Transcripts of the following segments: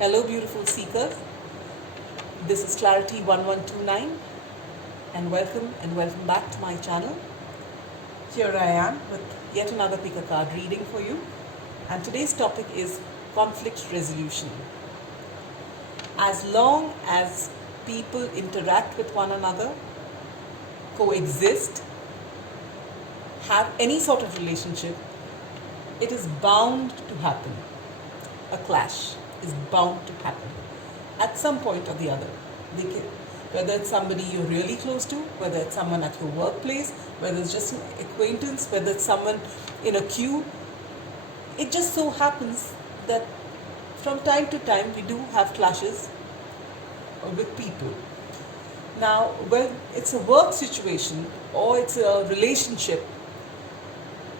Hello, beautiful seekers. This is Clarity 1129, and welcome back to my channel. Here I am with yet another pick a card reading for you. And today's topic is conflict resolution. As long as people interact with one another, coexist, have any sort of relationship, it is bound to happen. A clash is bound to happen at some point or the other. Whether it's somebody you're really close to, whether it's someone at your workplace, whether it's just an acquaintance, whether it's someone in a queue, it just so happens that from time to time we do have clashes with people. Now, when it's a work situation or it's a relationship,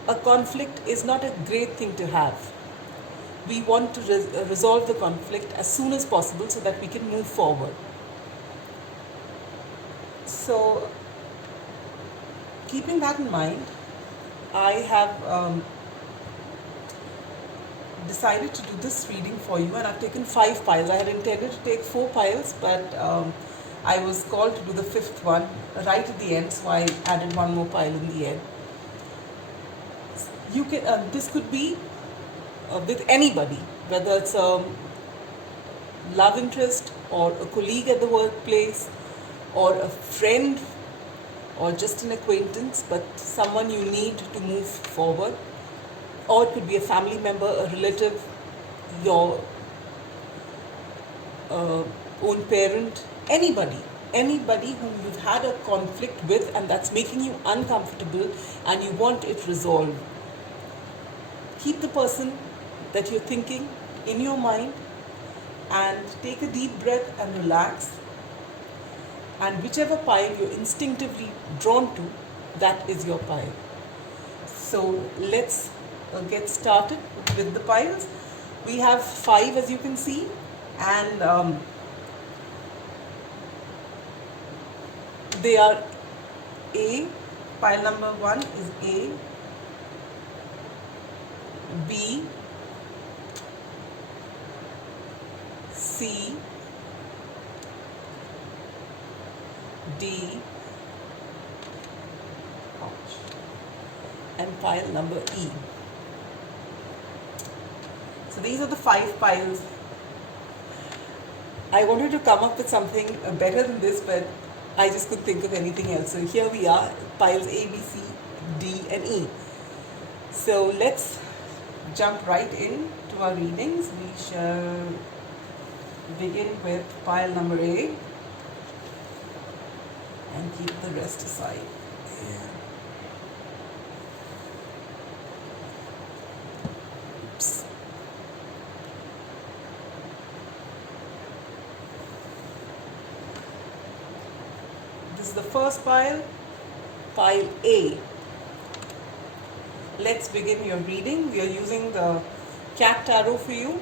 a conflict is not a great thing to have. We want to resolve the conflict as soon as possible so that we can move forward. So, keeping that in mind, I have decided to do this reading for you, and I've taken 5 piles. I had intended to take 4 piles, but I was called to do the 5th one right at the end, so I added 1 more pile in the end. You can. This could be with anybody, whether it's a love interest or a colleague at the workplace or a friend or just an acquaintance, but someone you need to move forward. Or it could be a family member, a relative, your own parent, anybody whom you've had a conflict with and that's making you uncomfortable and you want it resolved. Keep the person that you're thinking in your mind and take a deep breath and relax. And whichever pile you're instinctively drawn to, that is your pile. So let's get started with the piles. We have 5, as you can see, and they are A. Pile number 1 is A, B, C, D, and pile number E. So these are the 5 piles. I wanted to come up with something better than this, but I just couldn't think of anything else. So here we are, piles A, B, C, D, and E. So let's jump right in to our readings. We shall begin with pile number A and keep the rest aside. Oops. This is the first pile, pile A. Let's begin your reading. We are using the cat tarot for you,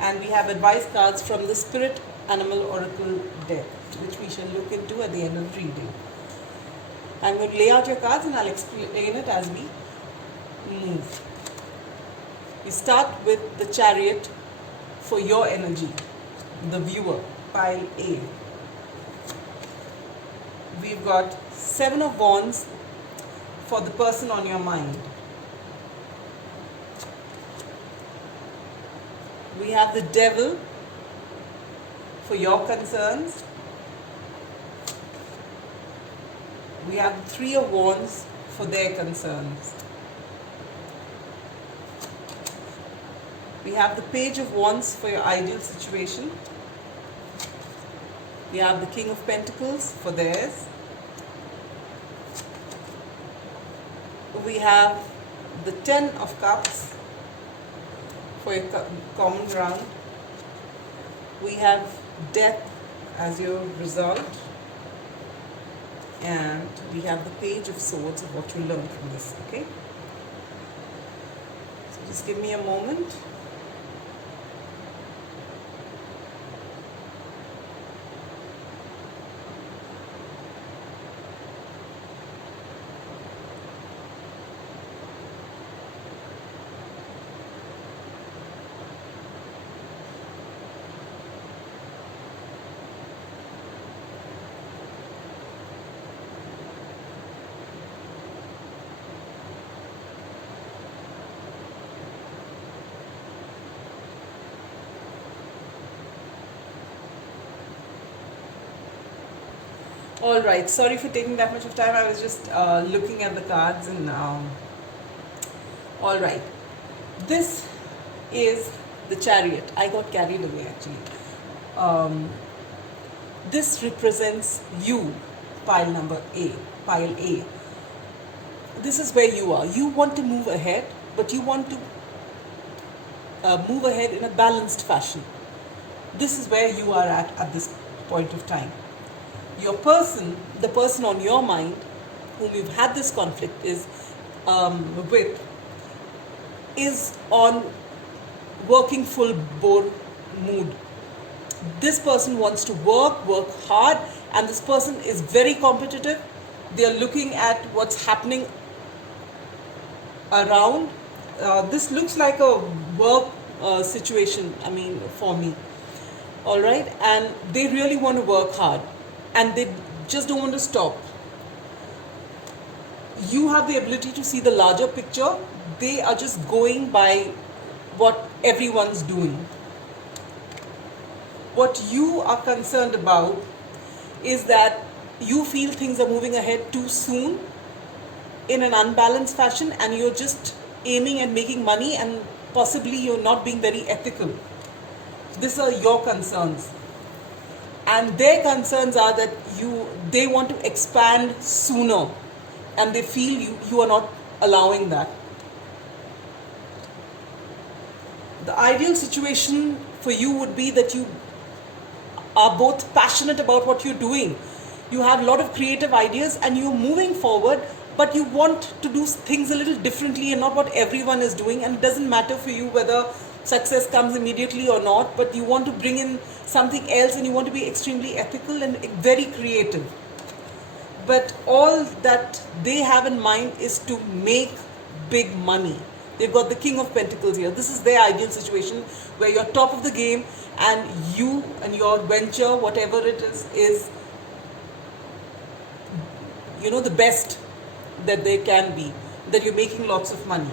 and we have advice cards from the Spirit Animal Oracle deck, which we shall look into at the end of the reading. I'm going to lay out your cards and I'll explain it as we move. We start with the Chariot for your energy, the viewer, pile A. We've got 7 of Wands for the person on your mind. We have the Devil for your concerns. We have the 3 of Wands for their concerns. We have the Page of Wands for your ideal situation. We have the King of Pentacles for theirs. We have the 10 of Cups for your common ground. We have Death as your result. And we have the Page of Swords of what you learn from this, okay? So just give me a moment. All right, sorry for taking that much of time. I was just looking at the cards and all right. This is the Chariot. I got carried away actually. Um, this represents you, pile number A, pile A. This is where you are. You want to move ahead, but you want to move ahead in a balanced fashion. This is where you are at this point of time. Your person, the person on your mind, whom you've had this conflict with, is on working full bore mood. This person wants to work hard, and this person is very competitive. They are looking at what's happening around. This looks like a work situation, I mean, for me. All right, and they really want to work hard, and they just don't want to stop. You have the ability to see the larger picture. They are just going by what everyone's doing. What you are concerned about is that you feel things are moving ahead too soon in an unbalanced fashion, and you're just aiming at making money, and possibly you're not being very ethical. These are your concerns, and their concerns are that they want to expand sooner, and they feel you are not allowing that. The ideal situation for you would be that you are both passionate about what you're doing. You have a lot of creative ideas and you're moving forward, but you want to do things a little differently and not what everyone is doing. And it doesn't matter for you whether success comes immediately or not, but you want to bring in something else, and you want to be extremely ethical and very creative. But all that they have in mind is to make big money. They've got the King of Pentacles here. This is their ideal situation where you're top of the game, and you and your venture, whatever it is the best that they can be, that you're making lots of money.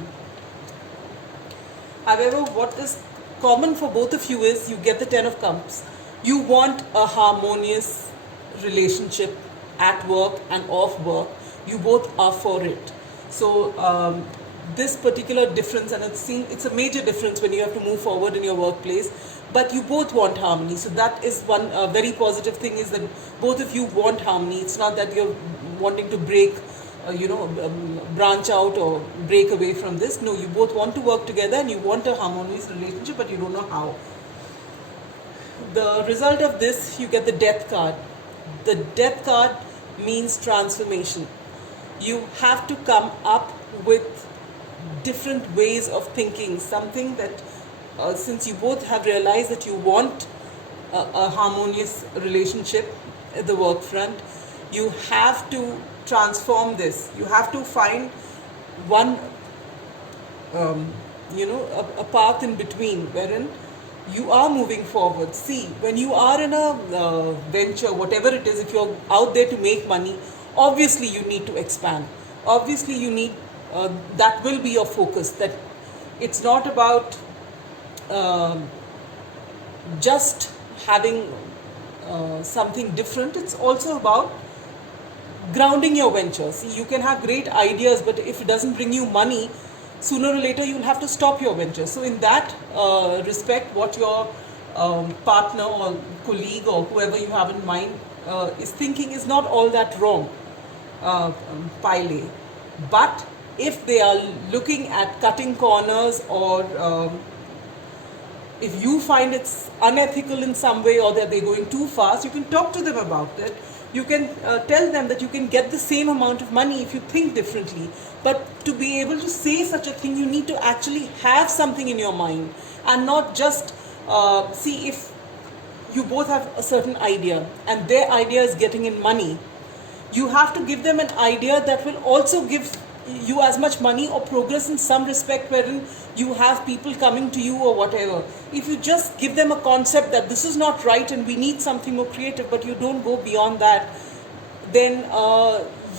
However, what is common for both of you is you get the Ten of Cups. You want a harmonious relationship at work and off work. You both are for it. So this particular difference, and it's a major difference when you have to move forward in your workplace, but you both want harmony. So that is one very positive thing, is that both of you want harmony. It's not that you're wanting to break, branch out or break away from this. No, you both want to work together and you want a harmonious relationship, but you don't know how. The result of this, you get the Death card. The Death card means transformation. You have to come up with different ways of thinking, something that since you both have realized that you want a harmonious relationship at the work front, you have to transform this. You have to find one a path in between wherein you are moving forward. See, when you are in a venture, whatever it is, if you're out there to make money, obviously you need to expand. Obviously you need, that will be your focus, that it's not about just having something different. It's also about grounding your venture. See, you can have great ideas, but if it doesn't bring you money, sooner or later you'll have to stop your venture. So in that respect, what your partner or colleague or whoever you have in mind is thinking is not all that wrong, pile A. But if they are looking at cutting corners, or if you find it's unethical in some way, or that they're going too fast, you can talk to them about it. You can tell them that you can get the same amount of money if you think differently. But to be able to say such a thing, you need to actually have something in your mind, and not just see, if you both have a certain idea and their idea is getting in money, you have to give them an idea that will also give you as much money or progress in some respect, wherein you have people coming to you or whatever. If you just give them a concept that this is not right and we need something more creative, but you don't go beyond that, then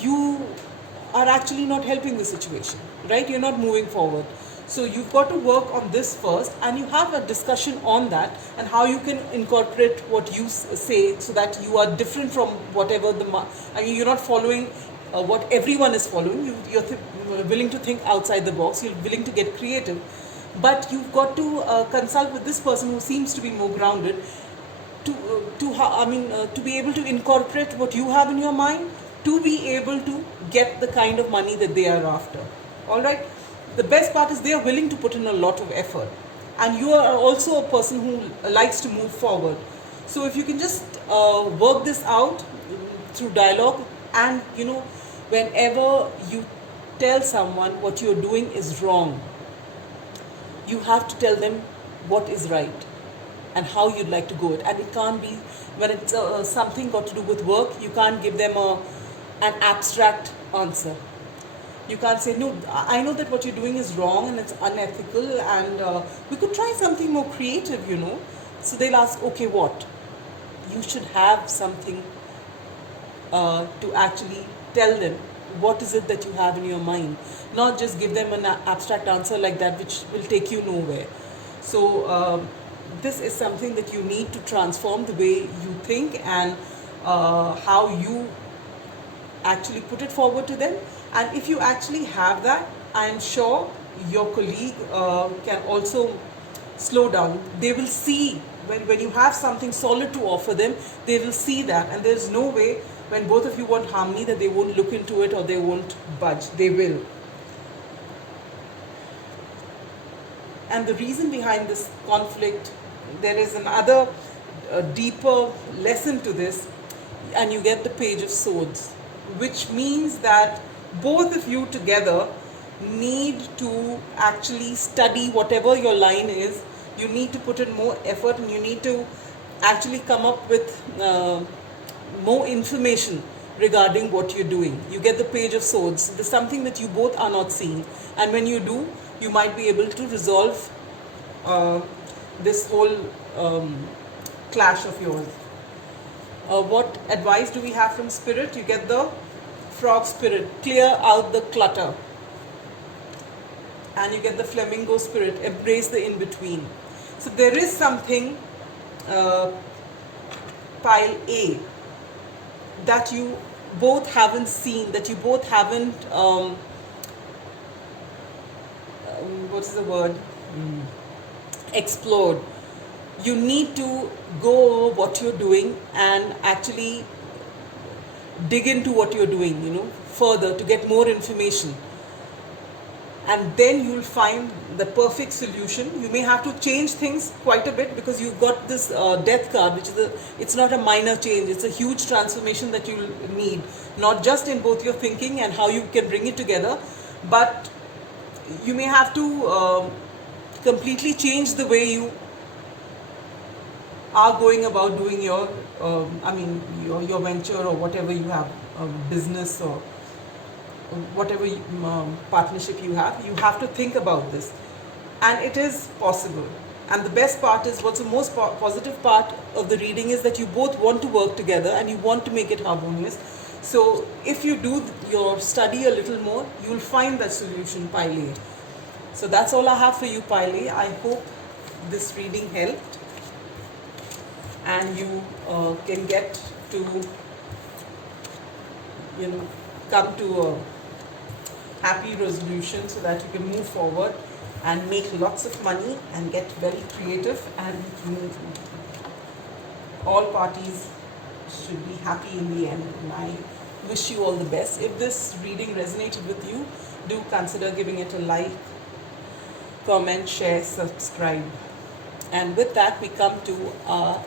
you are actually not helping the situation, right? You're not moving forward. So you've got to work on this first, and you have a discussion on that and how you can incorporate what you say so that you are different from whatever I mean, you're not following what everyone is following. You're willing to think outside the box. You're willing to get creative, but you've got to consult with this person who seems to be more grounded to be able to incorporate what you have in your mind, to be able to get the kind of money that they are after. All right. The best part is they are willing to put in a lot of effort, and you are also a person who likes to move forward. So if you can just work this out through dialogue, and whenever you tell someone what you're doing is wrong, you have to tell them what is right and how you'd like to go it. And it can't be, when it's something got to do with work, you can't give them an abstract answer. You can't say, no, I know that what you're doing is wrong and it's unethical, and we could try something more creative, So they'll ask, okay, what? You should have something to actually tell them what is it that you have in your mind, not just give them an abstract answer like that, which will take you nowhere. So this is something that you need to transform the way you think and how you actually put it forward to them. And if you actually have that, I am sure your colleague can also slow down. They will see when you have something solid to offer them, they will see that, and there's no way when both of you want harmony that they won't look into it or they won't budge. They will. And the reason behind this conflict, there is another deeper lesson to this, and you get the Page of Swords, which means that both of you together need to actually study whatever your line is. You need to put in more effort, and you need to actually come up with more information regarding what you're doing. You get the Page of Swords. There's something that you both are not seeing, and when you do, you might be able to resolve this whole clash of yours. What advice do we have from Spirit? You get the Frog Spirit, clear out the clutter. And you get the Flamingo Spirit, embrace the in-between. So there is something, pile A, that you both haven't seen, that you both haven't, what's the word, explored. You need to go over what you're doing and actually dig into what you're doing, further to get more information. And then you'll find the perfect solution. You may have to change things quite a bit because you've got this death card, which is it's not a minor change. It's a huge transformation that you'll need, not just in both your thinking and how you can bring it together, but you may have to completely change the way you are going about doing your venture or whatever you have, business or whatever partnership you have to think about this, and it is possible. And the best part is, what's the most positive part of the reading is that you both want to work together and you want to make it harmonious. So if you do your study a little more, you'll find that solution, Pile A. So that's all I have for you, Pile A. I hope this reading helped and you can get to come to a happy resolution so that you can move forward and make lots of money and get very creative, and all parties should be happy in the end. And I wish you all the best. If this reading resonated with you, do consider giving it a like, comment, share, subscribe. And with that, we come to our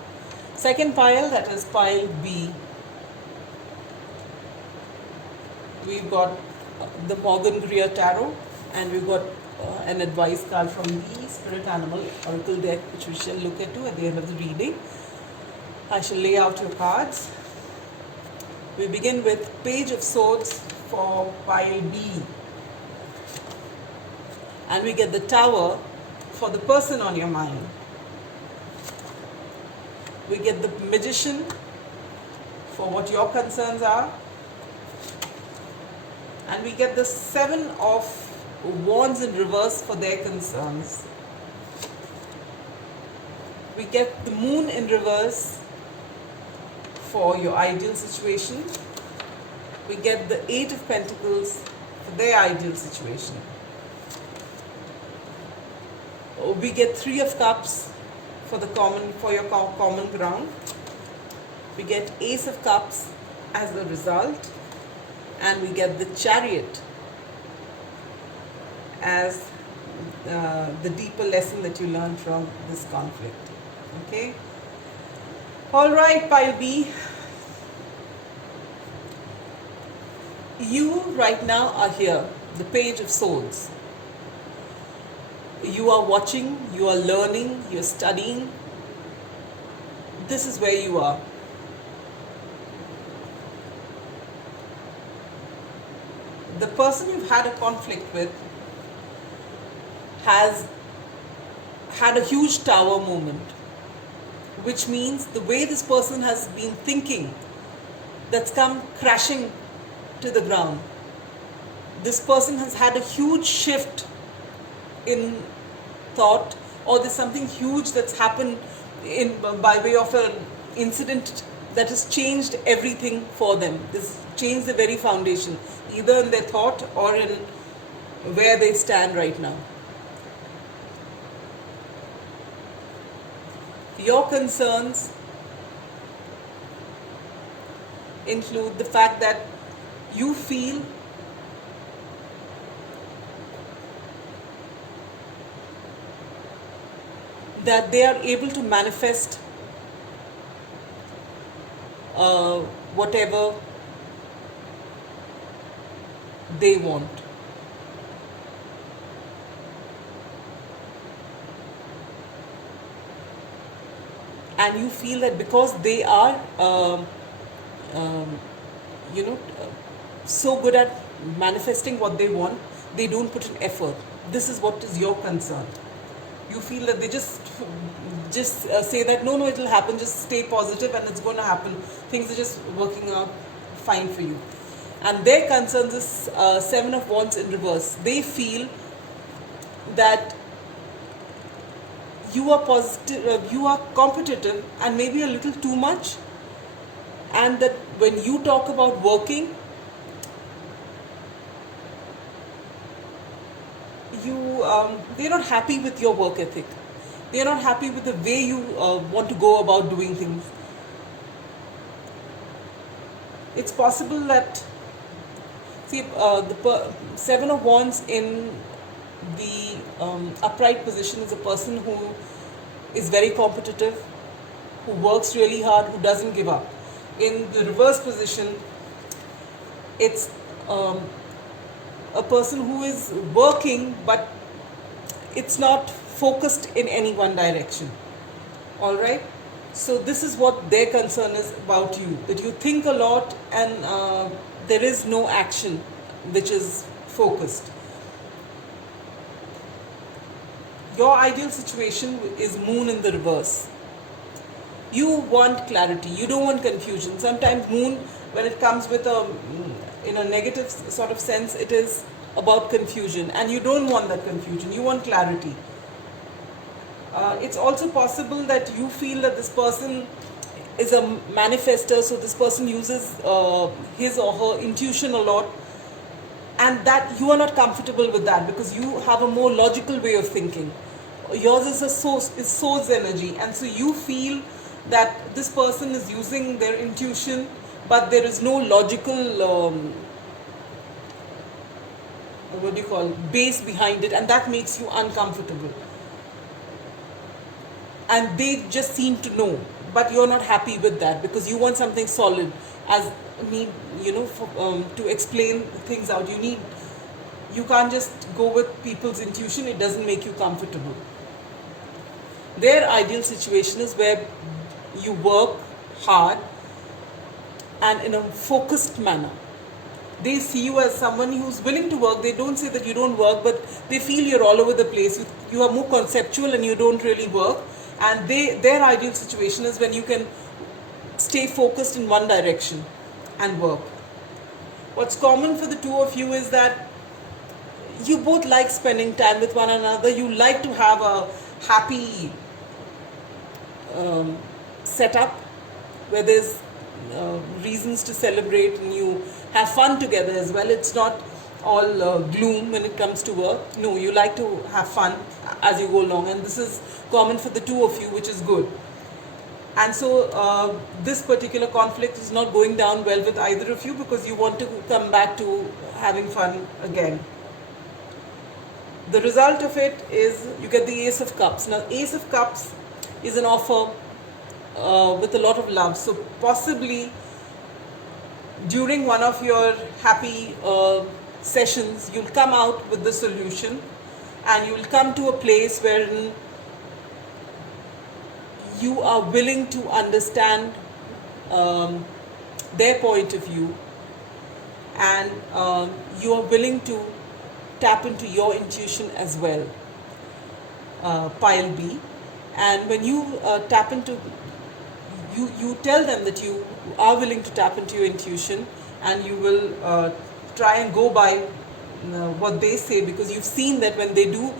second pile, that is Pile B. We've got the Morgan Greer Tarot, and we've got an advice card from the Spirit Animal Oracle deck, which we shall look at at the end of the reading. I shall lay out your cards. We begin with Page of Swords for Pile B. And we get the Tower for the person on your mind. We get the Magician for what your concerns are. And we get the Seven of Wands in reverse for their concerns. We get the Moon in reverse for your ideal situation. We get the Eight of Pentacles for their ideal situation. We get Three of Cups for your common ground. We get Ace of Cups as the result, and we get the Chariot as the deeper lesson that you learn from this conflict. Okay? All right, Pile B. You right now are here, the Page of Swords. You are watching, you are learning, you're studying. This is where you are. The person you've had a conflict with has had a huge tower moment, which means the way this person has been thinking, that's come crashing to the ground. This person has had a huge shift in thought, or there's something huge that's happened by way of an incident that has changed everything for them. This changed the very foundation, either in their thought or in where they stand right now. Your concerns include the fact that you feel that they are able to manifest whatever they want. And you feel that because they are, so good at manifesting what they want, they don't put in effort. This is what is your concern. You feel that they just say that no, it'll happen, just stay positive and it's going to happen. Things are just working out fine for you. And their concerns is Seven of Wands in reverse. They feel that you are positive, you are competitive and maybe a little too much, and that when you talk about working, they're not happy with your work ethic. They're not happy with the way you want to go about doing things. It's possible that, the Seven of Wands in the upright position is a person who is very competitive, who works really hard, who doesn't give up. In the reverse position, it's a person who is working, but it's not focused in any one direction. All right? So this is what their concern is about you, that you think a lot and there is no action which is focused. Your ideal situation is Moon in the reverse. You want clarity, you don't want confusion. Sometimes Moon, when it comes with in a negative sort of sense, it is about confusion, and you don't want that confusion, you want clarity. It's also possible that you feel that this person is a manifester, so this person uses his or her intuition a lot, and that you are not comfortable with that because you have a more logical way of thinking. Yours is source energy, and so you feel that this person is using their intuition, but there is no logical base behind it, and that makes you uncomfortable. And they just seem to know, but you're not happy with that because you want something solid. As need, to explain things out, you can't just go with people's intuition. It doesn't make you comfortable. Their ideal situation is where you work hard and in a focused manner. They see you as someone who's willing to work. They don't say that you don't work, but they feel you're all over the place. You are more conceptual and you don't really work. And their ideal situation is when you can stay focused in one direction and work. What's common for the two of you is that you both like spending time with one another. You like to have a happy setup where there's reasons to celebrate and you have fun together as well. It's not all gloom when it comes to work. No, you like to have fun as you go along, and this is common for the two of you, which is good. And so this particular conflict is not going down well with either of you because you want to come back to having fun again. The result of it is you get the Ace of Cups. Now, Ace of Cups is an offer with a lot of love. So possibly during one of your happy sessions, you'll come out with the solution and you'll come to a place wherein you are willing to understand their point of view, and you are willing to tap into your intuition as well, pile B. And when you tap into, you tell them that you are willing to tap into your intuition, and you will try and go by what they say, because you've seen that when they do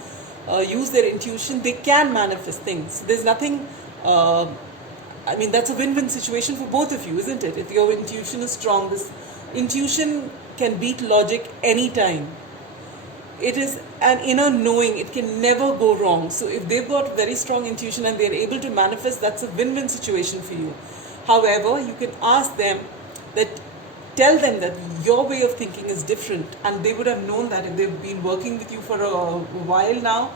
use their intuition, they can manifest things. There's nothing, I mean, that's a win-win situation for both of you, isn't it? If your intuition is strong, this intuition can beat logic anytime. It is an inner knowing, it can never go wrong. So if they've got very strong intuition and they're able to manifest, that's a win-win situation for you. However, you can ask them that, tell them that your way of thinking is different, and they would have known that if they've been working with you for a while now.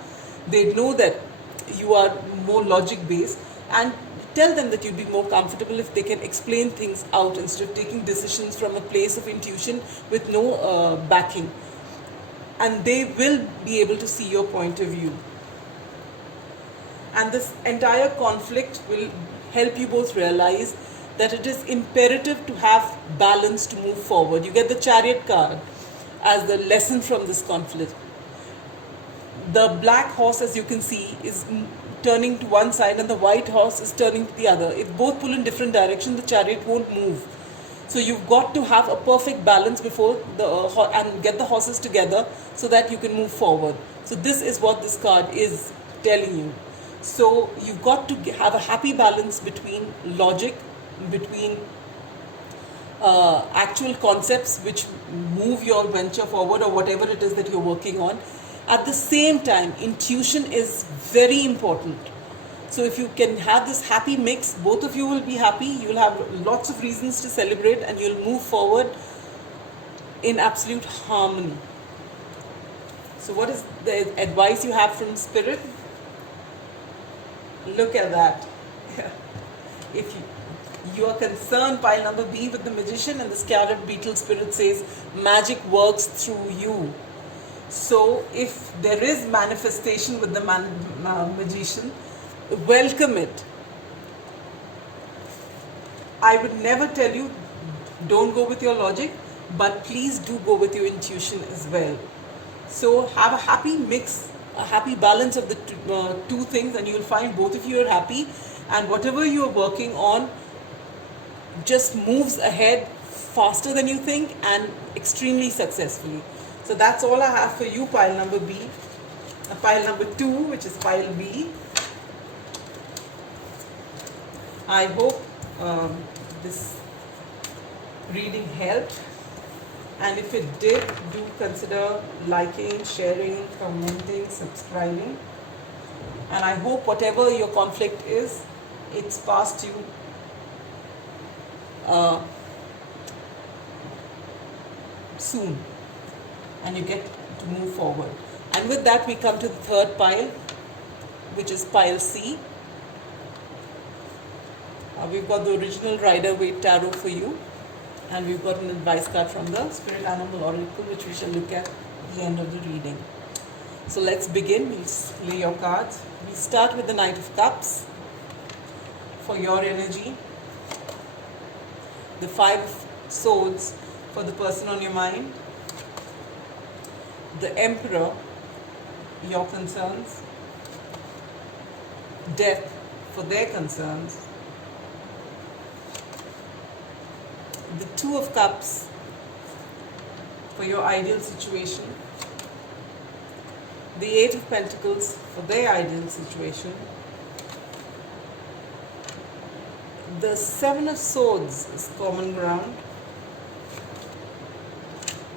They know that you are more logic based, and tell them that you'd be more comfortable if they can explain things out instead of taking decisions from a place of intuition with no backing. And they will be able to see your point of view. And this entire conflict will help you both realize that it is imperative to have balance to move forward. You get the Chariot card as the lesson from this conflict. The black horse, as you can see, is turning to one side and the white horse is turning to the other. If both pull in different directions, the chariot won't move. So you've got to have a perfect balance before and get the horses together so that you can move forward. So this is what this card is telling you. So you've got to have a happy balance between logic, between actual concepts which move your venture forward or whatever it is that you're working on. At the same time, intuition is very important. So if you can have this happy mix, both of you will be happy, you'll have lots of reasons to celebrate, and you'll move forward in absolute harmony. So what is the advice you have from Spirit? Look at that. If you are concerned, pile number B, with the Magician, and the Scarab Beetle Spirit says magic works through you. So if there is manifestation with the Magician, welcome it. I would never tell you don't go with your logic, but please do go with your intuition as well. So have a happy mix, a happy balance of the two things, and you'll find both of you are happy, and whatever you're working on just moves ahead faster than you think and extremely successfully. So that's all I have for you, pile number B. Pile number 2, which is pile B. I hope this reading helped, and if it did, do consider liking, sharing, commenting, subscribing, and I hope whatever your conflict is, it's past you soon, and you get to move forward. And with that, we come to the third pile, which is pile C. We've got the original Rider-Waite Tarot for you, and we've got an advice card from the Spirit Animal Oracle, which we shall look at the end of the reading. So let's begin. We'll lay your cards. We start with the Knight of Cups for your energy, the 5 of Swords for the person on your mind, the Emperor, your concerns, Death for their concerns, the 2 of Cups for your ideal situation, The Eight of Pentacles for their ideal situation. The Seven of Swords is common ground.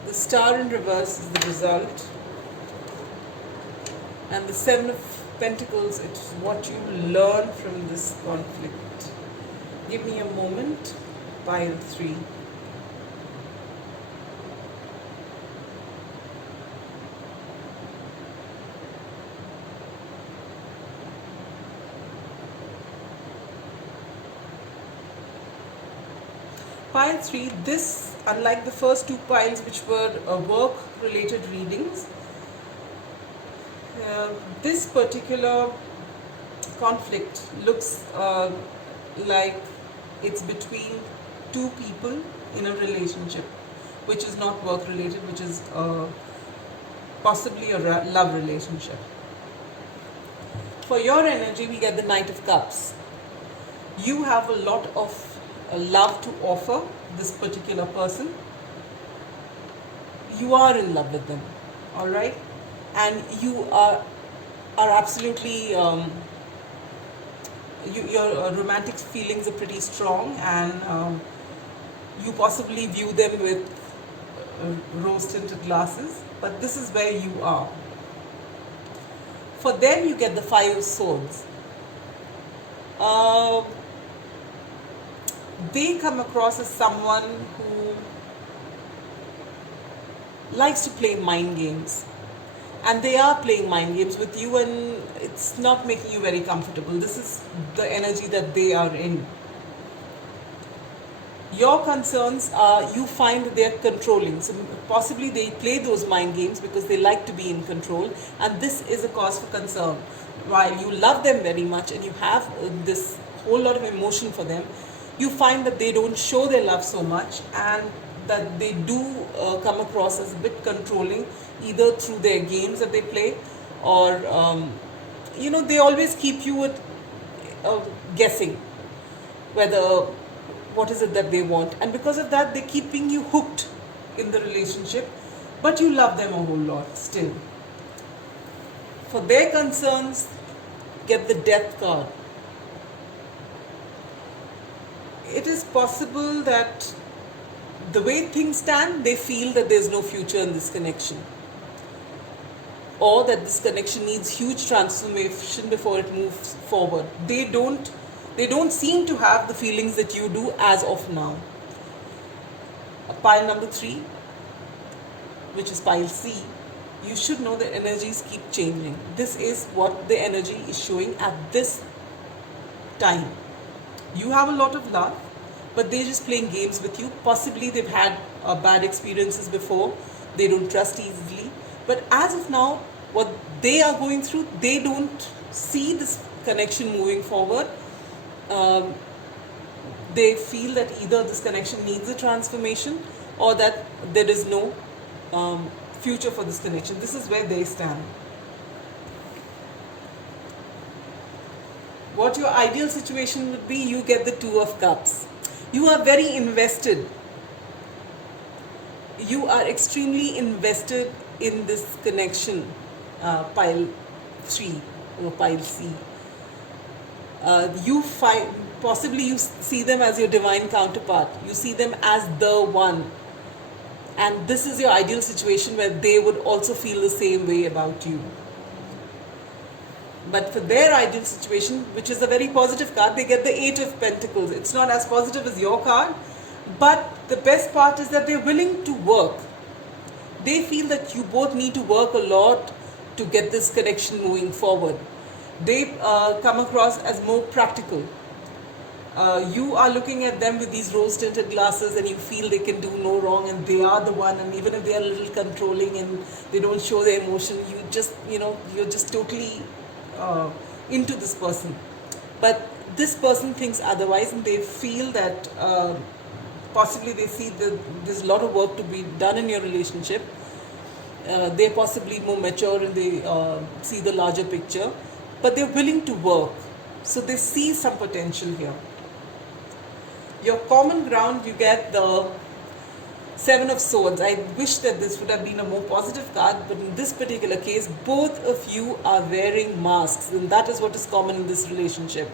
The Star in reverse is the result. And the Seven of Pentacles, it's what you learn from this conflict. Give me a moment. Pile 3. Pile 3, this, unlike the first two piles which were work-related readings, this particular conflict looks like it's between two people in a relationship, which is not work-related, which is possibly a love relationship. For your energy, we get the Knight of Cups. You have a lot of love to offer this particular person. You are in love with them, all right, and you are absolutely your romantic feelings are pretty strong, and you possibly view them with rose tinted glasses, but this is where you are. For them, you get the Five of Swords. They come across as someone who likes to play mind games, and they are playing mind games with you, and it's not making you very comfortable. This is the energy that they are in. Your concerns are, you find that they are controlling, so possibly they play those mind games because they like to be in control, and this is a cause for concern. While you love them very much and you have this whole lot of emotion for them, you find that they don't show their love so much, and that they do come across as a bit controlling, either through their games that they play, or they always keep you at guessing whether what is it that they want, and because of that they're keeping you hooked in the relationship, but you love them a whole lot still. For their concerns, get the Death card. It is possible that the way things stand, they feel that there's no future in this connection, or that this connection needs huge transformation before it moves forward. They don't seem to have the feelings that you do as of now. Pile number 3, which is pile C, you should know that energies keep changing. This is what the energy is showing at this time. You have a lot of love, but they're just playing games with you. Possibly they've had bad experiences before. They don't trust easily. But as of now, what they are going through, they don't see this connection moving forward. They feel that either this connection needs a transformation, or that there is no future for this connection. This is where they stand. What your ideal situation would be, you get the Two of Cups. You are very invested. You are extremely invested in this connection, pile 3 or pile C. Possibly you see them as your divine counterpart. You see them as the one. And this is your ideal situation where they would also feel the same way about you. But for their ideal situation, which is a very positive card, they get the Eight of Pentacles. It's not as positive as your card, but the best part is that they're willing to work. They feel that you both need to work a lot to get this connection moving forward. They come across as more practical. You are looking at them with these rose-tinted glasses, and you feel they can do no wrong, and they are the one. And even if they are a little controlling and they don't show their emotion, you're just totally into this person. But this person thinks otherwise, and they feel that possibly they see that there's a lot of work to be done in your relationship. They're possibly more mature, and they see the larger picture, but they're willing to work. So they see some potential here. Your common ground, you get the Seven of Swords. I wish that this would have been a more positive card, but in this particular case, both of you are wearing masks, and that is what is common in this relationship.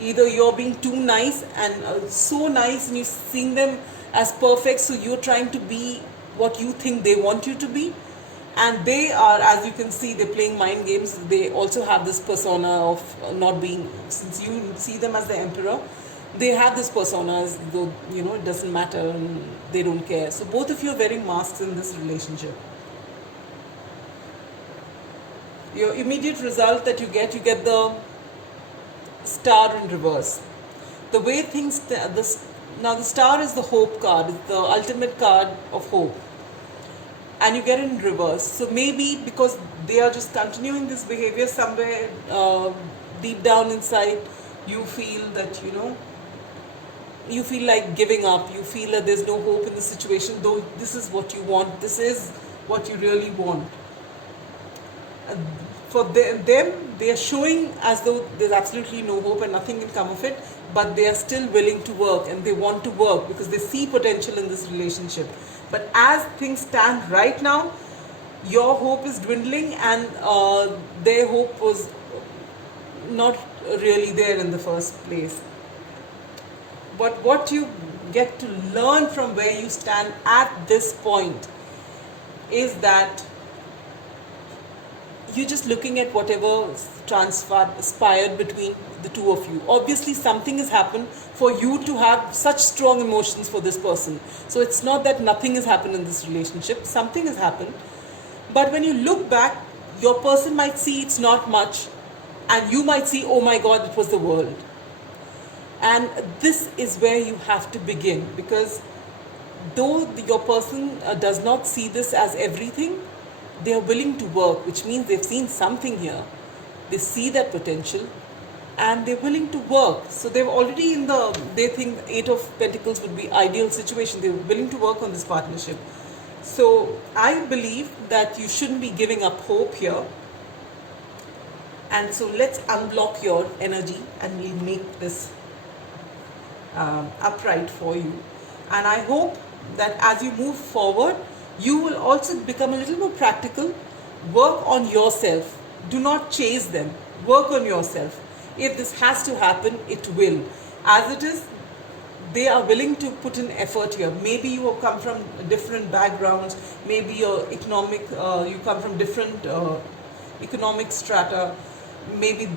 Either you're being too nice and so nice, and you're seeing them as perfect, so you're trying to be what you think they want you to be, and they are, as you can see, they're playing mind games. They also have this persona of not being, since you see them as the emperor, they have this persona as though, it doesn't matter and they don't care. So both of you are wearing masks in this relationship. Your immediate result that you get the star in reverse. The way things, now the star is the hope card, it's the ultimate card of hope, and you get it in reverse. So maybe because they are just continuing this behavior, somewhere deep down inside you feel that, you feel like giving up, you feel that there's no hope in the situation, though this is what you want, this is what you really want. For them, they are showing as though there's absolutely no hope and nothing can come of it, but they are still willing to work, and they want to work because they see potential in this relationship. But as things stand right now, your hope is dwindling, and their hope was not really there in the first place. But what you get to learn from where you stand at this point is that you're just looking at whatever transpired between the two of you. Obviously, something has happened for you to have such strong emotions for this person. So it's not that nothing has happened in this relationship, something has happened. But when you look back, your person might see it's not much, and you might see, oh my God, it was the world. And this is where you have to begin, because though your person does not see this as everything, they are willing to work, which means they've seen something here. They see that potential and they're willing to work. So they're already they think Eight of Pentacles would be ideal situation. They're willing to work on this partnership. So I believe that you shouldn't be giving up hope here. And so let's unblock your energy and we'll make this upright for you. And I hope that as you move forward, you will also become a little more practical. Work on yourself. Do not chase them. Work on yourself. If this has to happen, it will. As it is, they are willing to put in effort here. Maybe you have come from different backgrounds. Maybe your you come from different economic strata. Maybe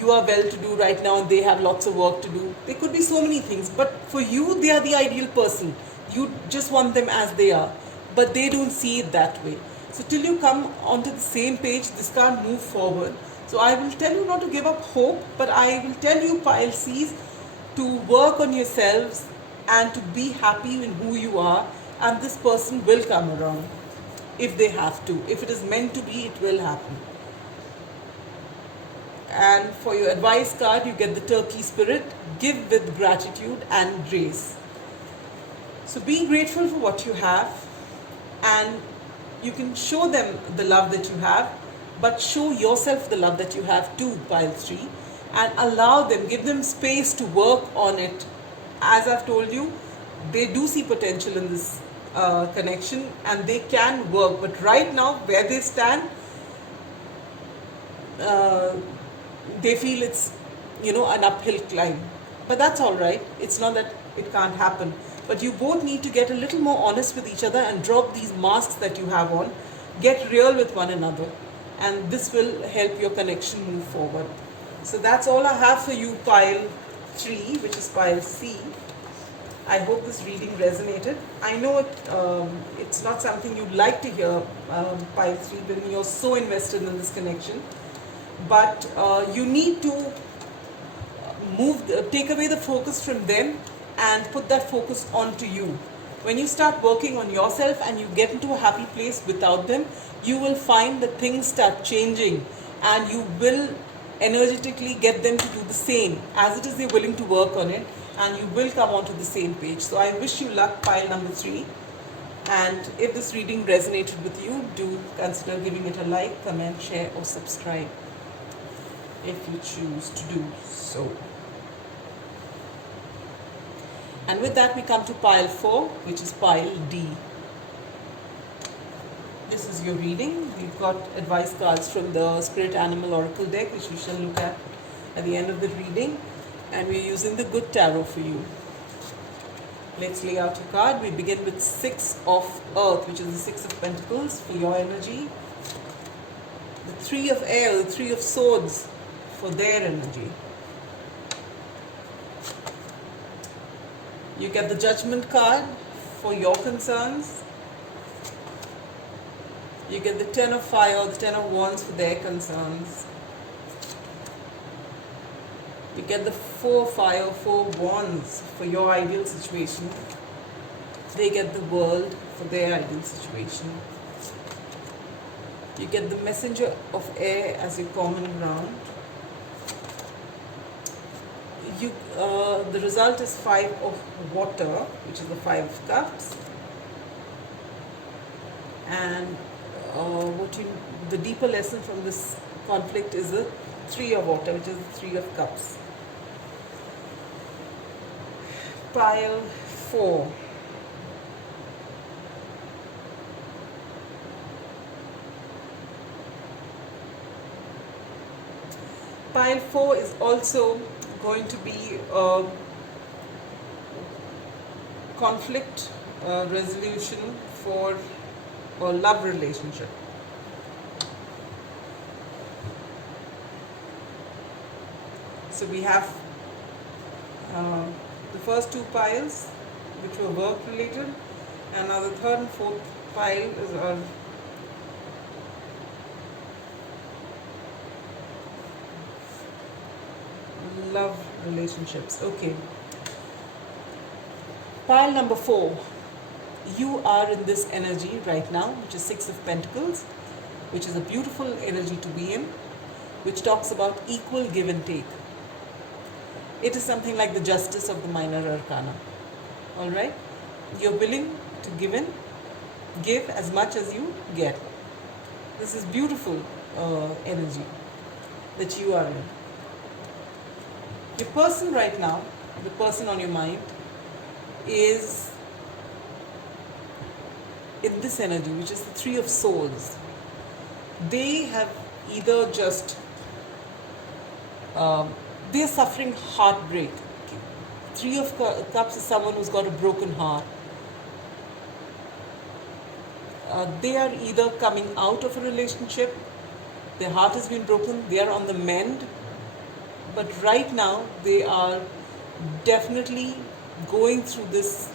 you are well-to-do right now and they have lots of work to do. There could be so many things. But for you, they are the ideal person. You just want them as they are. But they don't see it that way. So till you come onto the same page, this can't move forward. So I will tell you not to give up hope, but I will tell you, Pisces, to work on yourselves and to be happy in who you are, and this person will come around if they have to. If it is meant to be, it will happen. And for your advice card, you get the Turkey spirit. Give with gratitude and grace. So be grateful for what you have, and you can show them the love that you have, but show yourself the love that you have too, Pile 3, and allow them, give them space to work on it. As I've told you, they do see potential in this connection and they can work, but right now where they stand, they feel it's an uphill climb. But that's all right. It's not that it can't happen. But you both need to get a little more honest with each other and drop these masks that you have on. Get real with one another. And this will help your connection move forward. So that's all I have for you, Pile 3, which is Pile C. I hope this reading resonated. I know it's not something you'd like to hear, Pile 3, when you're so invested in this connection. But you need to take away the focus from them and put that focus onto you. When you start working on yourself and you get into a happy place without them, you will find that things start changing and you will energetically get them to do the same. As it is, they're willing to work on it and you will come onto the same page. So I wish you luck, Pile number 3. And if this reading resonated with you, do consider giving it a like, comment, share or subscribe if you choose to do so. And with that, we come to pile 4, which is pile D. This is your reading. We've got advice cards from the Spirit Animal Oracle deck, which we shall look at the end of the reading. And we're using the Good Tarot for you. Let's lay out a card. We begin with 6 of Earth, which is the 6 of Pentacles for your energy. The 3 of Air, the 3 of Swords for their energy. You get the Judgment card for your concerns. You get the 10 of Fire, the 10 of Wands for their concerns. You get the 4 Fire, 4 Wands for your ideal situation. They get the World for their ideal situation. You get the Messenger of Air as your common ground. The result is 5 of Water, which is the 5 of Cups. And the deeper lesson from this conflict is the 3 of Water, which is the 3 of Cups. Pile 4. Pile 4 is also going to be a conflict resolution for a love relationship. So we have the first 2 piles, which were work related, and now the 3rd and 4th pile is our love relationships. Okay. Pile number 4. You are in this energy right now, which is 6 of Pentacles, which is a beautiful energy to be in, which talks about equal give and take. It is something like the justice of the minor arcana. Alright? You're willing to give as much as you get. This is beautiful energy that you are in. Your person right now, the person on your mind, is in this energy, which is the 3 of Swords. They have either just they're suffering heartbreak. 3 of Cups is someone who's got a broken heart. They are either coming out of a relationship, their heart has been broken, they are on the mend, but right now they are definitely going through this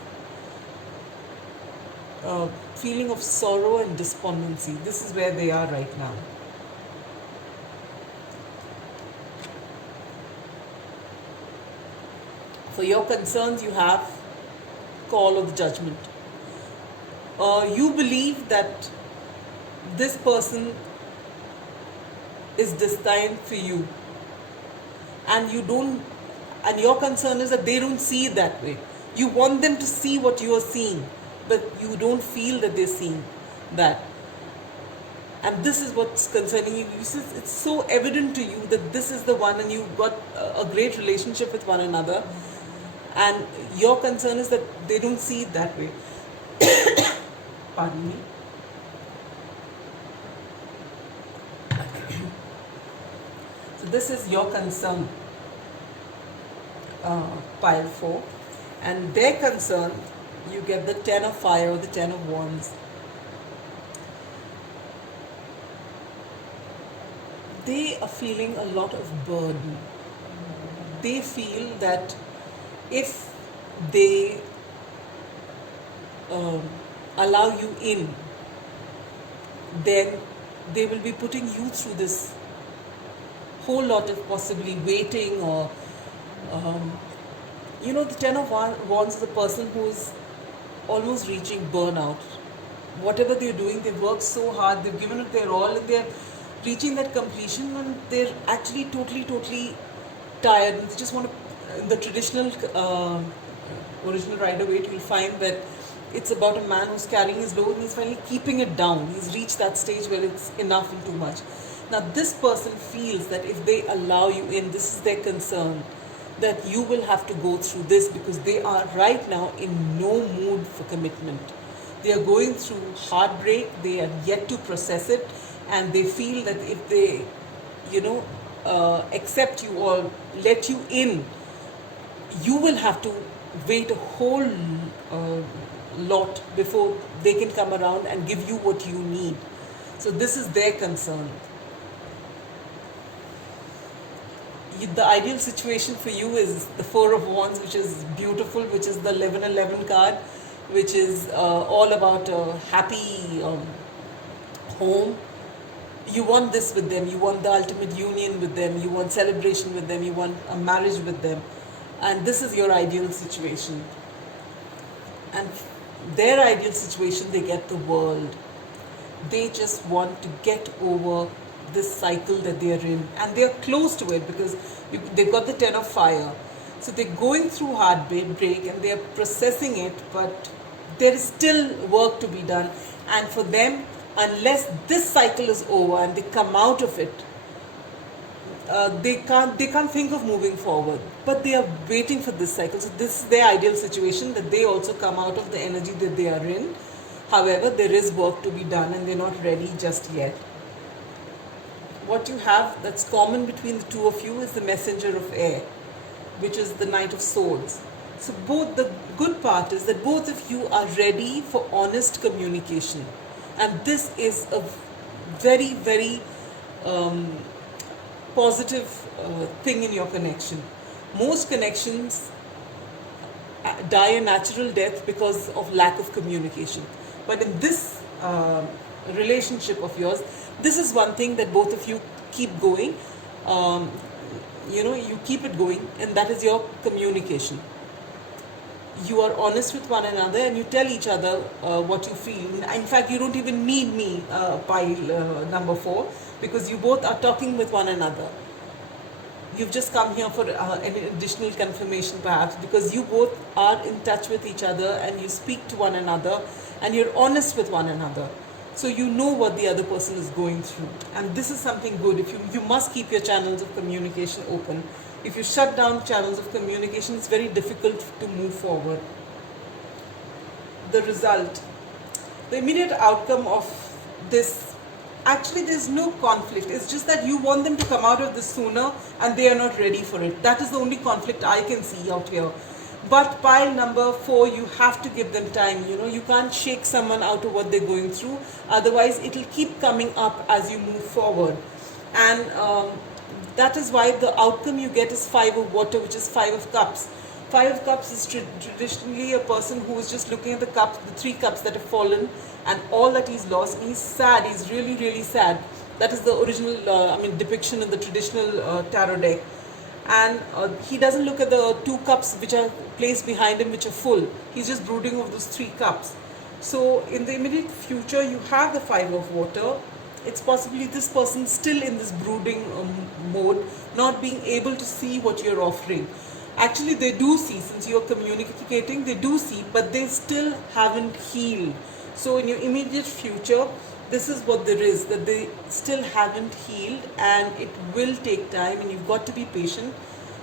feeling of sorrow and despondency. This is where they are right now. For your concerns, you have call of judgment. You believe that this person is destined for you, and your concern is that they don't see it that way. You want them to see what you are seeing, but you don't feel that they're seeing that. And this is what's concerning you. It's so evident to you that this is the one, and you've got a great relationship with one another. And your concern is that they don't see it that way. Pardon me. So this is your concern, pile 4. And their concern, you get the 10 of Fire, the 10 of Wands. They are feeling a lot of burden. They feel that if they allow you in, then they will be putting you through this whole lot of possibly waiting or the 10 of Wands is a person who is almost reaching burnout. Whatever they're doing, they've worked so hard, they've given it their all, and they're reaching that completion, and they're actually totally tired, and they just want to, in the traditional original Rider-Waite, you'll find that it's about a man who's carrying his load and he's finally keeping it down. He's reached that stage where it's enough and too much. Now this person feels that if they allow you in, this is their concern, that you will have to go through this, because they are right now in no mood for commitment. They are going through heartbreak, they are yet to process it, and they feel that if they, you know, accept you or let you in, you will have to wait a whole uh, lot before they can come around and give you what you need. So, this is their concern. The ideal situation for you is the Four of Wands, which is beautiful, which is the 1111 card, which is all about a happy home. You want this with them, you want the ultimate union with them, you want celebration with them, you want a marriage with them, and this is your ideal situation. And their ideal situation, they get the world. They just want to get over this cycle that they are in, and they are close to it because they've got the 10 of fire. So they're going through heartbreak and they are processing it, but there is still work to be done. And for them, unless this cycle is over and they come out of it, they can't think of moving forward. But they are waiting for this cycle. So this is their ideal situation, that they also come out of the energy that they are in. However, there is work to be done and they're not ready just yet. What you have that's common between the two of you is the messenger of air, which is the Knight of Swords. So both, the good part is that both of you are ready for honest communication. And this is a very, very positive thing in your connection. Most connections die a natural death because of lack of communication. But in this relationship of yours, this is one thing that both of you keep going. You keep it going, and that is your communication. You are honest with one another and you tell each other what you feel. In fact, you don't even need me, pile number 4, because you both are talking with one another. You've just come here for an additional confirmation perhaps, because you both are in touch with each other and you speak to one another and you're honest with one another. So you know what the other person is going through, and this is something good. If you must keep your channels of communication open. If you shut down channels of communication, it's very difficult to move forward. The result, the immediate outcome of this, actually there's no conflict. It's just that you want them to come out of this sooner and they are not ready for it. That is the only conflict I can see out here. But pile number 4, you have to give them time. You can't shake someone out of what they're going through. Otherwise, it'll keep coming up as you move forward. And that is why the outcome you get is 5 of water, which is 5 of cups. 5 of cups is traditionally a person who is just looking at the cups, the 3 cups that have fallen, and all that he's lost. He's sad. He's really, really sad. That is the original, depiction in the traditional tarot deck. And he doesn't look at the 2 cups which are placed behind him, which are full. He's just brooding over those 3 cups. So in the immediate future, you have the 5 of water. It's possibly this person still in this brooding mode, not being able to see what you're offering. Actually, they do see, since you're communicating, they do see, but they still haven't healed. So in your immediate future, this is what there is, that they still haven't healed, and it will take time, and you've got to be patient.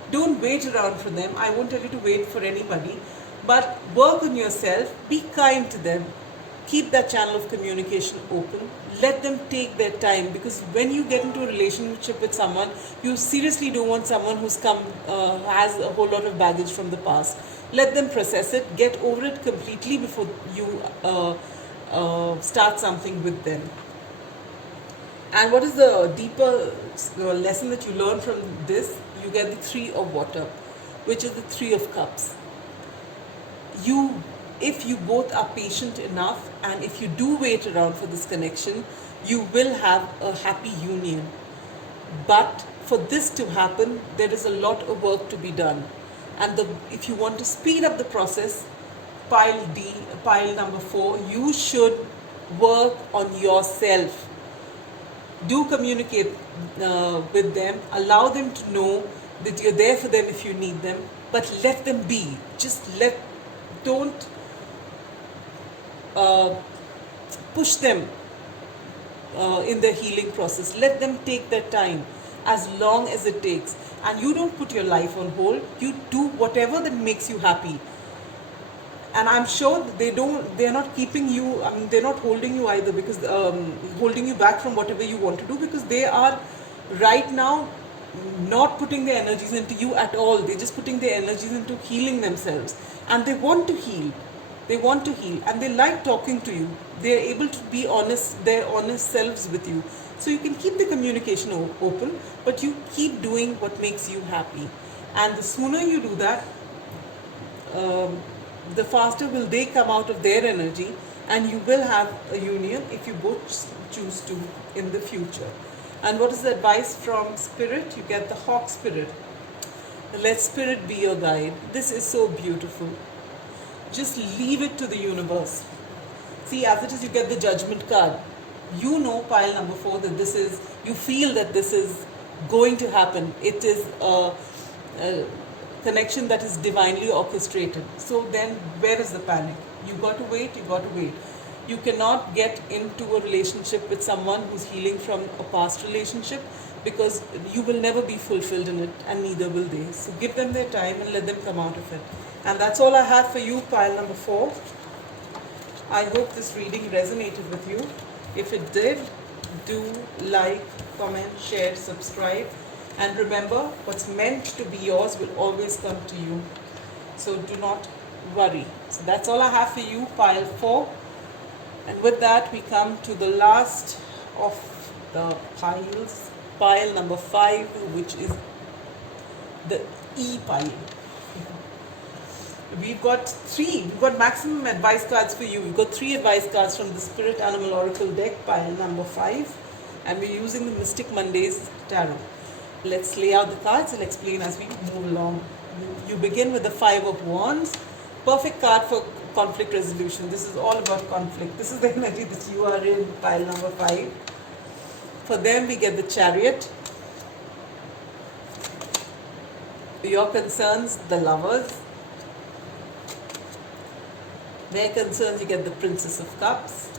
Don't wait around for them. I won't tell you to wait for anybody, but work on yourself, be kind to them, keep that channel of communication open, let them take their time, because when you get into a relationship with someone, you seriously don't want someone who's has a whole lot of baggage from the past. Let them process it, get over it completely before you start something with them. And what is the deeper lesson that you learn from this? You get the 3 of water, which is the 3 of cups. If you both are patient enough, and if you do wait around for this connection, you will have a happy union. But for this to happen, there is a lot of work to be done. And if you want to speed up the process, pile number 4, you should work on yourself. Do communicate with them, allow them to know that you're there for them if you need them, but let them be. Don't push them in their healing process. Let them take their time, as long as it takes. and you don't put your life on hold. You do whatever that makes you happy. And I'm sure that they're not keeping you, I mean, they're not holding you either, because holding you back from whatever you want to do, because they are right now not putting their energies into you at all. They're just putting their energies into healing themselves, and they want to heal. They want to heal, and they like talking to you. They're able to be honest, their honest selves with you. So you can keep the communication open, but you keep doing what makes you happy. And the sooner you do that, the faster will they come out of their energy, and you will have a union if you both choose to in the future. And what is the advice from Spirit? You get the Hawk Spirit. Let Spirit be your guide. This is so beautiful. Just leave it to the universe. See, as it is, you get the Judgment card. You know, pile number 4, that this is, you feel that this is going to happen. It is a connection that is divinely orchestrated. So then, where is the panic? You got to wait, you got to wait. You cannot get into a relationship with someone who's healing from a past relationship, because you will never be fulfilled in it, and neither will they. So give them their time and let them come out of it. And that's all I have for you, pile number 4. I hope this reading resonated with you. If it did, do like, comment, share, subscribe. And remember, what's meant to be yours will always come to you. So do not worry. So that's all I have for you, pile 4. And with that, we come to the last of the piles, pile number 5, which is the E pile. We've got maximum advice cards for you. We've got 3 advice cards from the Spirit Animal Oracle deck, pile number 5. And we're using the Mystic Mondays Tarot. Let's lay out the cards and explain as we move along. You begin with the 5 of Wands. Perfect card for conflict resolution. This is all about conflict. This is the energy that you are in, pile number 5. For them, we get the Chariot. For your concerns, the Lovers. Their concerns, you get the Princess of Cups.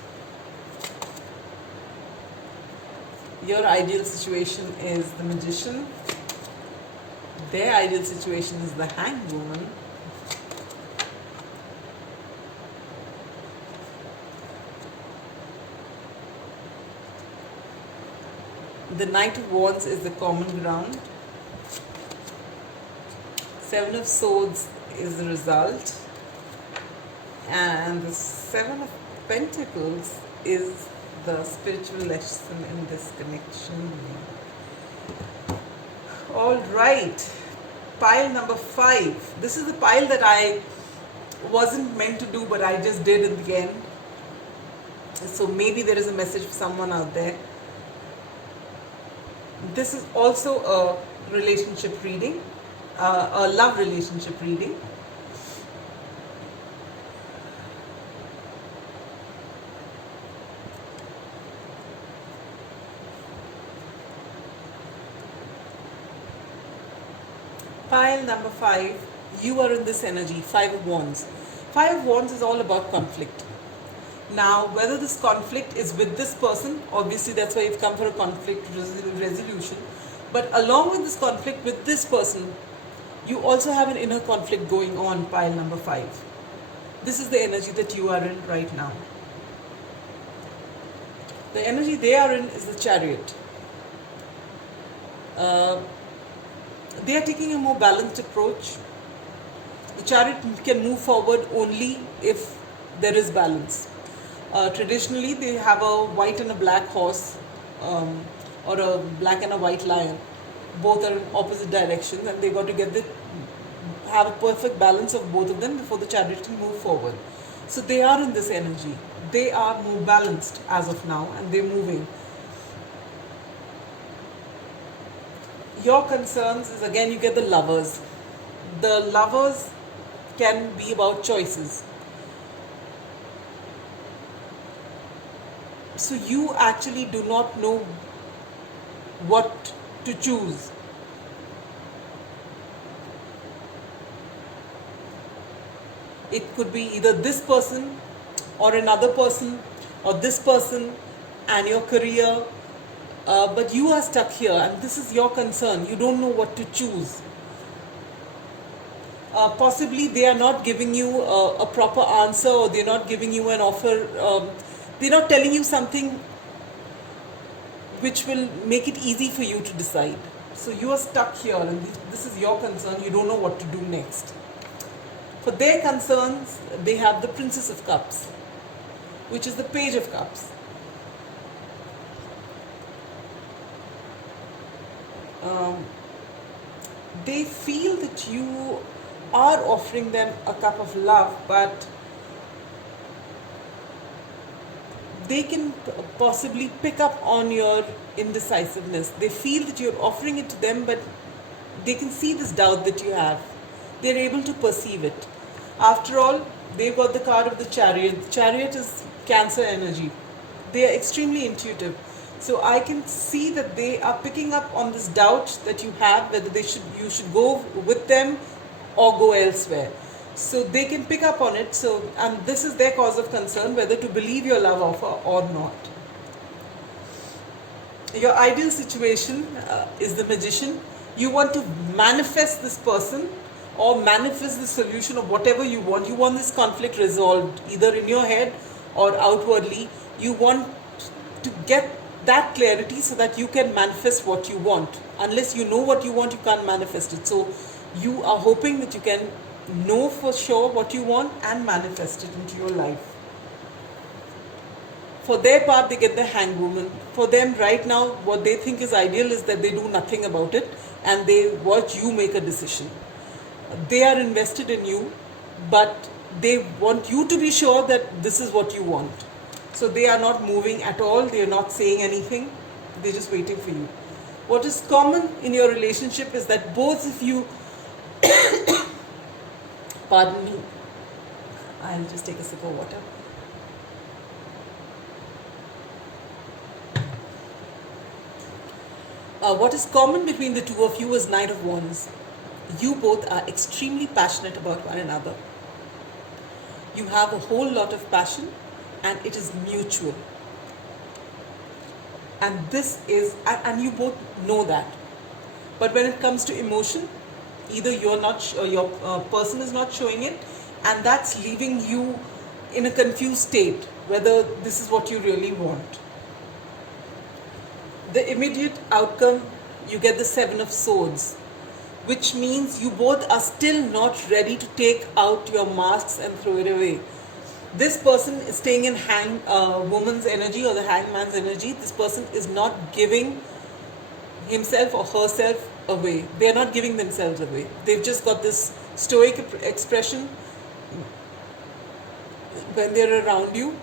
Your ideal situation is the Magician. Their ideal situation is the Hanged Woman. The Knight of Wands is the common ground. 7 of Swords is the result. And the 7 of Pentacles is the spiritual lesson in this connection. All right, pile number 5. This is the pile that I wasn't meant to do, but I just did in the end. So maybe there is a message for someone out there. This is also a relationship reading, a love relationship reading. Pile number 5, you are in this energy, 5 of Wands. 5 of Wands is all about conflict. Now, whether this conflict is with this person, obviously that's why you've come for a conflict resolution. But along with this conflict with this person, you also have an inner conflict going on, pile number 5. This is the energy that you are in right now. The energy they are in is the Chariot. They are taking a more balanced approach. The Chariot can move forward only if there is balance. Traditionally, they have a white and a black horse, or a black and a white lion. Both are in opposite directions, and they got to have a perfect balance of both of them before the Chariot can move forward. So they are in this energy. They are more balanced as of now, and they're moving. Your concerns is, again, you get the Lovers. The Lovers can be about choices. So you actually do not know what to choose. It could be either this person or another person, or this person and your career, but you are stuck here, and this is your concern. You don't know what to choose. Possibly they are not giving you a proper answer, or they're not giving you an offer. They're not telling you something which will make it easy for you to decide. So you are stuck here, and this is your concern. You don't know what to do next. For their concerns, they have the Princess of Cups, which is the Page of Cups. They feel that you are offering them a cup of love, but they can possibly pick up on your indecisiveness. They feel that you're offering it to them, but they can see this doubt that you have. They're able to perceive it. After all, they've got the card of the Chariot. The Chariot is Cancer energy. They are extremely intuitive. So I can see that they are picking up on this doubt that you have, whether you should go with them or go elsewhere. So they can pick up on it. And this is their cause of concern, whether to believe your love offer or not. Your ideal situation is the Magician. You want to manifest this person or manifest the solution of whatever you want. You want this conflict resolved, either in your head or outwardly. You want to get that clarity so that you can manifest what you want. Unless you know what you want, you can't manifest it. So you are hoping that you can know for sure what you want and manifest it into your life. For their part, they get the Hangwoman. For them right now, what they think is ideal is that they do nothing about it and they watch you make a decision. They are invested in you, but they want you to be sure that this is what you want. So they are not moving at all, they are not saying anything, they're just waiting for you. What is common in your relationship is that both of you, pardon me, I'll just take a sip of water. What is common between the two of you is Knight of Wands. You both are extremely passionate about one another. You have a whole lot of passion and it is mutual. And and you both know that. But when it comes to emotion, either your person is not showing it, and that's leaving you in a confused state, whether this is what you really want. The immediate outcome, you get the Seven of Swords, which means you both are still not ready to take out your masks and throw it away. This person is staying in woman's energy or the hangman's energy. This person is not giving himself or herself away. They are not giving themselves away. They've just got this stoic expression. When they're around you,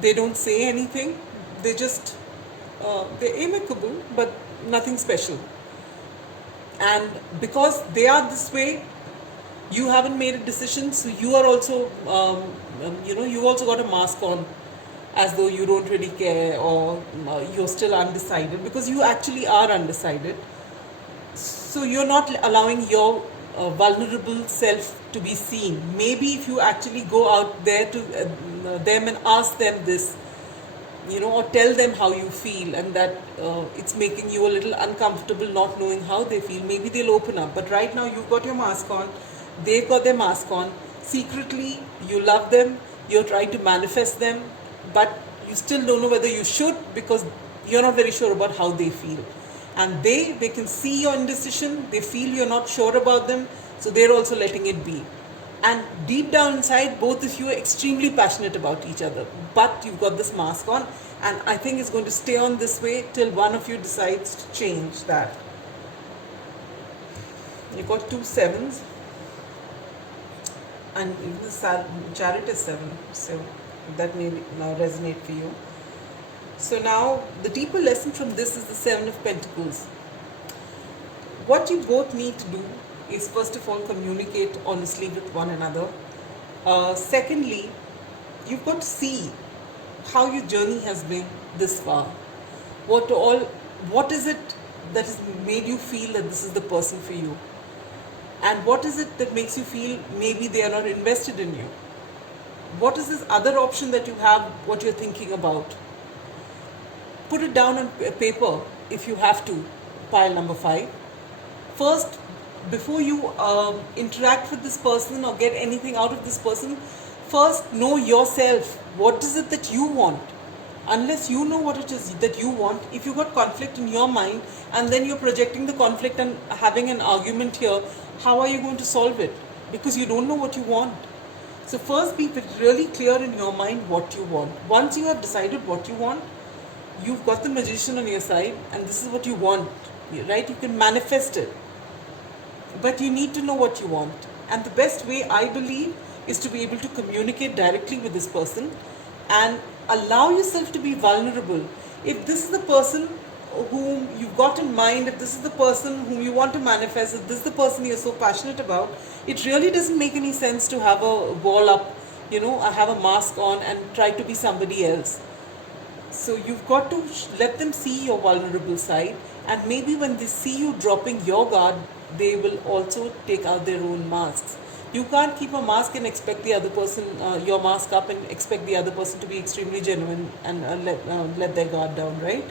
they don't say anything. They just, they're amicable, but nothing special. And because they are this way, you haven't made a decision, so you are also, you also got a mask on, as though you don't really care, or you're still undecided, because you actually are undecided. So you're not allowing your vulnerable self to be seen. Maybe if you actually go out there to them and ask them this, or tell them how you feel, and that it's making you a little uncomfortable not knowing how they feel, maybe they'll open up. But right now you've got your mask on, they've got their mask on. Secretly, you love them, you're trying to manifest them, but you still don't know whether you should, because you're not very sure about how they feel. And they can see your indecision, they feel you're not sure about them, so they're also letting it be. And deep down inside, both of you are extremely passionate about each other, but you've got this mask on, and I think it's going to stay on this way till one of you decides to change that. You've got 2 sevens, and even the Chariot is 7, so that may now resonate for you. So now the deeper lesson from this is the 7 of Pentacles. What you both need to do is, first of all, communicate honestly with one another. Secondly, you've got to see how your journey has been this far. What is it that has made you feel that this is the person for you? And what is it that makes you feel maybe they are not invested in you? What is this other option that you have, what you're thinking about? Put it down on paper if you have to, pile number 5. First, before you interact with this person or get anything out of this person, first know yourself. What is it that you want? Unless you know what it is that you want, if you got conflict in your mind and then you're projecting the conflict and having an argument here, how are you going to solve it? Because you don't know what you want. So first be really clear in your mind what you want. Once you have decided what you want, you've got the magician on your side and this is what you want, right? You can manifest it. But you need to know what you want. And the best way, I believe, is to be able to communicate directly with this person and allow yourself to be vulnerable. If this is the person whom you've got in mind, if this is the person whom you want to manifest, if this is the person you're so passionate about, it really doesn't make any sense to have a wall up, have a mask on and try to be somebody else. So you've got to let them see your vulnerable side, and maybe when they see you dropping your guard, they will also take out their own masks. You can't keep a mask and expect the other person, your mask up, and expect the other person to be extremely genuine and let their guard down, right?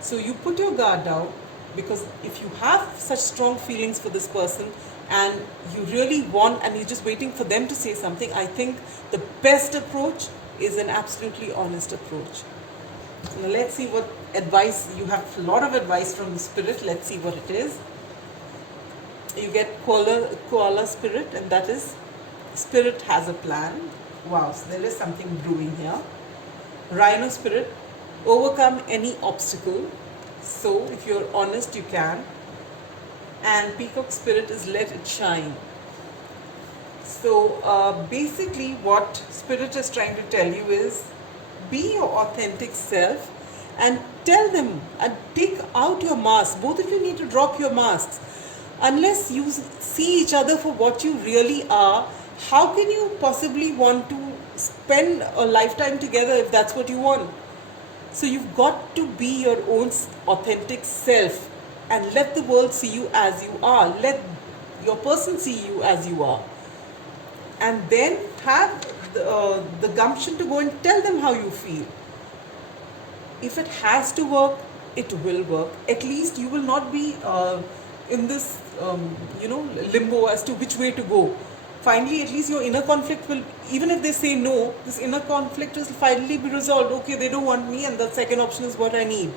So you put your guard down, because if you have such strong feelings for this person and you really want and you're just waiting for them to say something, I think the best approach is an absolutely honest approach. Now let's see what advice you have. A lot of advice from the spirit. Let's see what it is. You get koala spirit, and that is, spirit has a plan. Wow, so there is something brewing here. Rhino spirit, overcome any obstacle. So if you're honest, you can. And peacock spirit is let it shine. So basically what spirit is trying to tell you is, be your authentic self and tell them and take out your mask. Both of you need to drop your masks. Unless you see each other for what you really are, how can you possibly want to spend a lifetime together if that's what you want? So you've got to be your own authentic self and let the world see you as you are. Let your person see you as you are. And then have the gumption to go and tell them how you feel. If it has to work, it will work. At least you will not be in this limbo as to which way to go. Finally, at least your inner conflict will, even if they say no, this inner conflict will finally be resolved. Okay, they don't want me and the second option is what I need.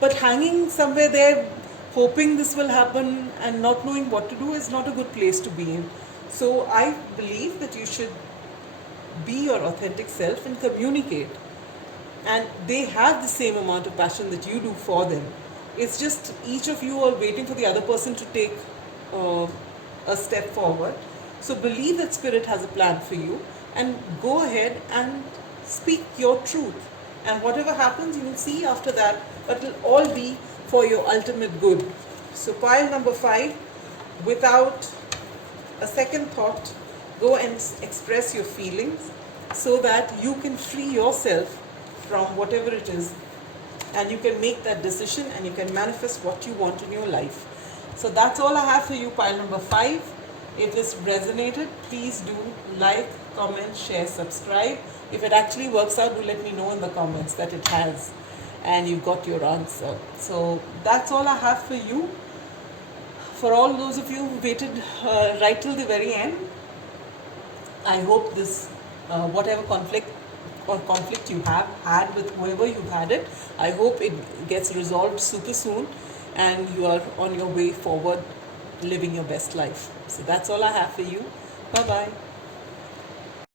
But hanging somewhere there, hoping this will happen and not knowing what to do is not a good place to be in. So I believe that you should be your authentic self and communicate. And they have the same amount of passion that you do for them. It's just each of you are waiting for the other person to take a step forward. So believe that spirit has a plan for you and go ahead and speak your truth. And whatever happens, you will see after that, but it will all be for your ultimate good. So pile number 5, without a second thought, go and express your feelings so that you can free yourself from whatever it is, and you can make that decision and you can manifest what you want in your life. So that's all I have for you, pile number 5. If this resonated, please do like, comment, share, subscribe. If it actually works out, do let me know in the comments that it has and you got your answer. So that's all I have for you. For all those of you who waited right till the very end, I hope this whatever conflict you have had with whoever you've had it, I hope it gets resolved super soon and you are on your way forward living your best life. So that's all I have for you. Bye bye.